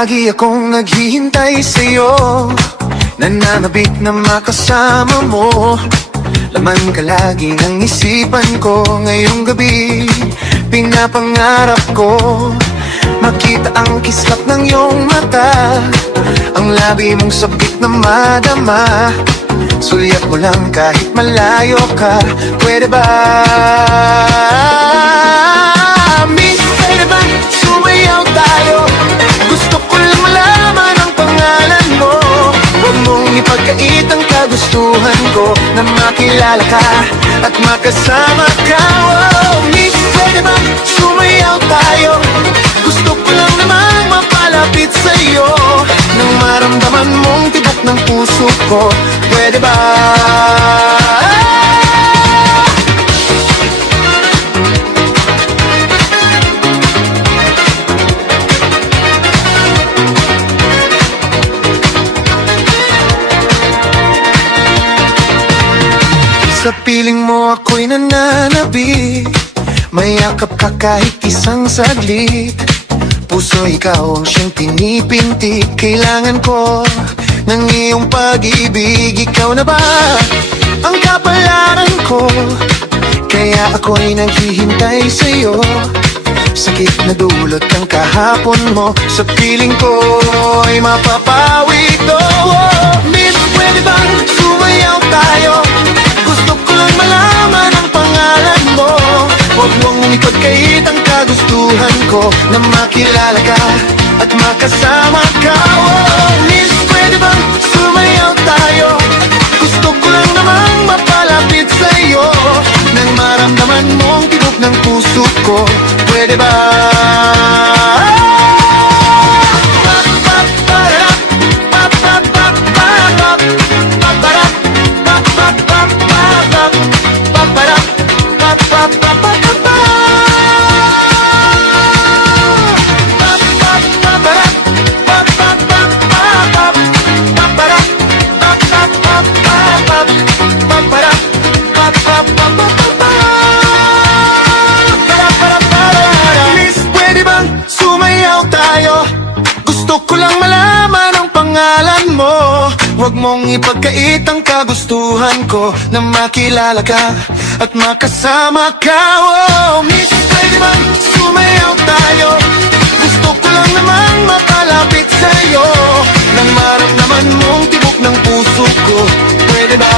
Lagi akong naghihintay sa'yo, nananabik na makasama mo. Laman ka lagi ng isipan ko. Ngayong gabi, pinapangarap ko makita ang kislap ng iyong mata, ang labi mong sabik na madama. Sulyap mo lang kahit malayo ka. Pwede ba? Miss, pwede ba sumayaw tayo? Gusto ko lang malaman ang pangalan mo. Huwag mong ipagkait ang kagustuhan ko na makilala ka at makasama ka. Oh, miss, pwede ba sumayaw tayo? Gusto ko lang namang mapalapit sa'yo, nang maramdaman mong tibok ng puso ko. Pwede ba? Sa piling mo ako'y nananabik, mayakap ka kahit isang saglit. Puso ikaw ang siyang pinipintik. Kailangan ko ng iyong pag-ibig. Ikaw na ba ang kapalaran ko? Kaya ako'y naghihintay sa'yo. Sakit na dulot ng kahapon mo, sa piling ko'y mapapawi ito. Oh, miss, pwede bang sumayaw tayo? Gusto ko lang malaman ang pangalan mo. Huwag mong ipagkait ang kagustuhan ko na makilala ka at makasama ka. Oh, miss, pwede bang sumayaw tayo? Gusto ko lang namang mapalapit sa'yo, nang maramdaman mong tibok ng puso ko. Pwede ba? Gusto ko lang malaman ang pangalan mo. Huwag mong ipagkait ang kagustuhan ko na makilala ka at makasama ka. Oh, miss, pwede bang sumayaw tayo? Gusto ko lang namang mapalapit sa'yo, nang maramdaman mong tibok ng puso ko. Pwede ba?